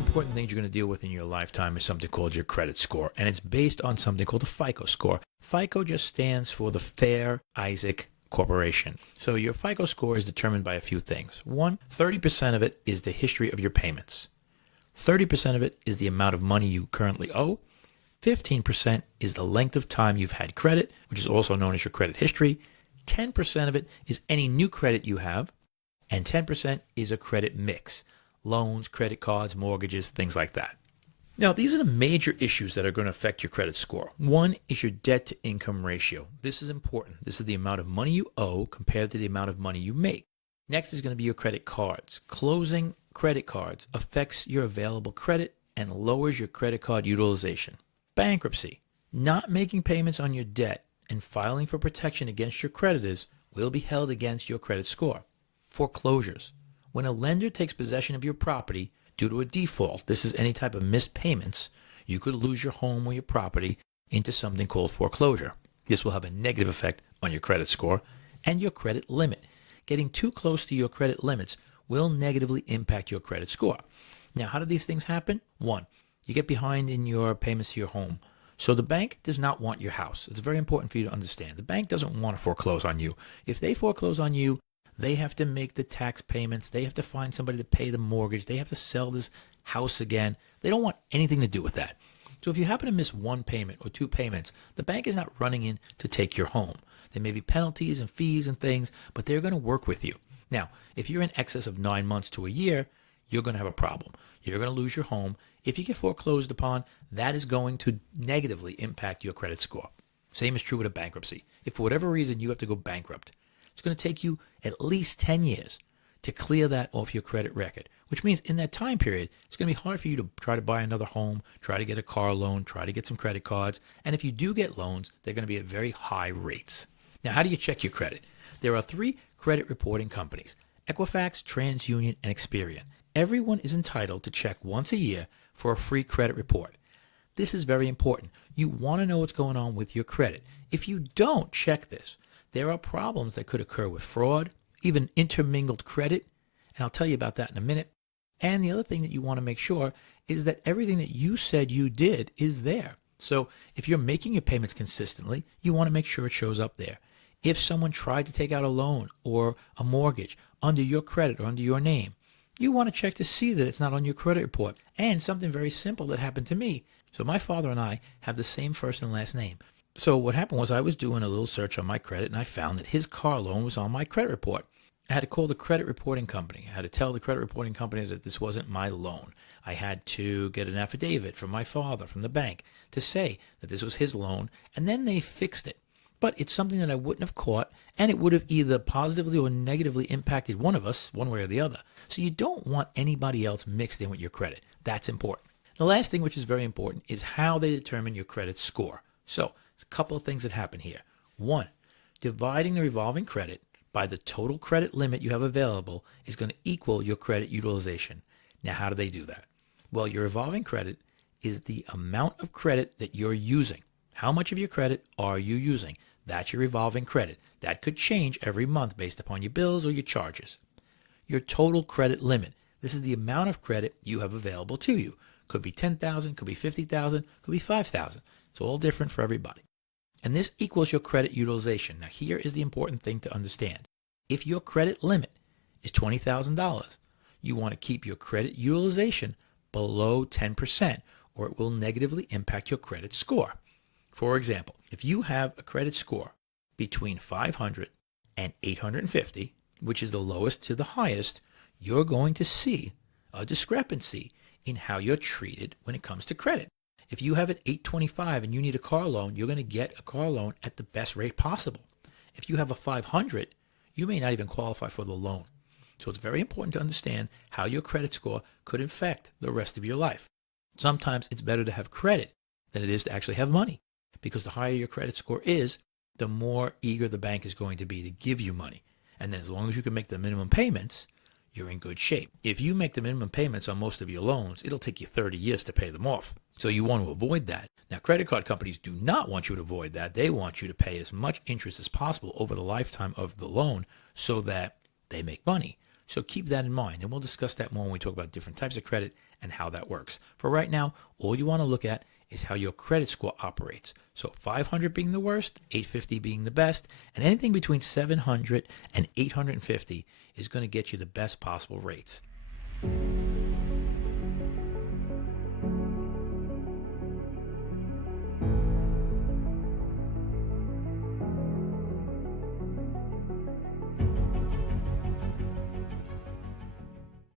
important things you're going to deal with in your lifetime is something called your credit score, and it's based on something called the FICO score. FICO just stands for the Fair Isaac Corporation. So your FICO score is determined by a few things. One, 30% of it is the history of your payments. 30% of it is the amount of money you currently owe. 15% is the length of time you've had credit, which is also known as your credit history. 10% of it is any new credit you have. And 10% is a credit mix. Loans, credit cards, mortgages, things like that. Now, these are the major issues that are going to affect your credit score. One is your debt to income ratio. This is important. This is the amount of money you owe compared to the amount of money you make. Next is going to be your credit cards. Closing credit cards affects your available credit and lowers your credit card utilization. Bankruptcy. Not making payments on your debt and filing for protection against your creditors will be held against your credit score. Foreclosures. When a lender takes possession of your property due to a default, this is any type of missed payments, you could lose your home or your property into something called foreclosure. This will have a negative effect on your credit score and your credit limit. Getting too close to your credit limits will negatively impact your credit score. Now, how do these things happen? One, you get behind in your payments to your home. So the bank does not want your house. It's very important for you to understand. The bank doesn't want to foreclose on you. If they foreclose on you, they have to make the tax payments. They have to find somebody to pay the mortgage. They have to sell this house again. They don't want anything to do with that. So if you happen to miss one payment or two payments, the bank is not running in to take your home. There may be penalties and fees and things, but they're going to work with you. Now, if you're in excess of 9 months to a year, you're going to have a problem. You're going to lose your home. If you get foreclosed upon, that is going to negatively impact your credit score. Same is true with a bankruptcy. If for whatever reason you have to go bankrupt, it's going to take you at least 10 years to clear that off your credit record, which means in that time period, it's going to be hard for you to try to buy another home, try to get a car loan, try to get some credit cards. And if you do get loans, they're going to be at very high rates. Now, how do you check your credit? There are 3 credit reporting companies: Equifax, TransUnion, and Experian. Everyone is entitled to check once a year for a free credit report. This is very important. You want to know what's going on with your credit. If you don't check this, there are problems that could occur with fraud, even intermingled credit, and I'll tell you about that in a minute. And the other thing that you want to make sure is that everything that you said you did is there. So if you're making your payments consistently, you want to make sure it shows up there. If someone tried to take out a loan or a mortgage under your credit or under your name, you want to check to see that it's not on your credit report. And something very simple that happened to me. So my father and I have the same first and last name. So what happened was I was doing a little search on my credit, and I found that his car loan was on my credit report. I had to call the credit reporting company. I had to tell the credit reporting company that this wasn't my loan. I had to get an affidavit from my father, from the bank, to say that this was his loan, and then they fixed it. But it's something that I wouldn't have caught, and it would have either positively or negatively impacted one of us, one way or the other. So you don't want anybody else mixed in with your credit. That's important. The last thing, which is very important, is how they determine your credit score. So there's a couple of things that happen here. One, dividing the revolving credit by the total credit limit you have available is going to equal your credit utilization. Now, how do they do that? Well, your revolving credit is the amount of credit that you're using. How much of your credit are you using? That's your revolving credit. That could change every month based upon your bills or your charges. Your total credit limit. This is the amount of credit you have available to you. Could be $10,000, could be $50,000, could be $5,000. It's all different for everybody. And this equals your credit utilization. Now, here is the important thing to understand. If your credit limit is $20,000, you want to keep your credit utilization below 10%, or it will negatively impact your credit score. For example, if you have a credit score between 500 and 850, which is the lowest to the highest, you're going to see a discrepancy in how you're treated when it comes to credit. If you have an 825 and you need a car loan, you're going to get a car loan at the best rate possible. If you have a 500, you may not even qualify for the loan. So it's very important to understand how your credit score could affect the rest of your life. Sometimes it's better to have credit than it is to actually have money, because the higher your credit score is, the more eager the bank is going to be to give you money. And then as long as you can make the minimum payments, you're in good shape. If you make the minimum payments on most of your loans, it'll take you 30 years to pay them off. So you want to avoid that. Now, credit card companies do not want you to avoid that. They want you to pay as much interest as possible over the lifetime of the loan so that they make money. So keep that in mind. And we'll discuss that more when we talk about different types of credit and how that works. For right now, all you want to look at is how your credit score operates. So 500 being the worst, 850 being the best, and anything between 700 and 850 is going to get you the best possible rates.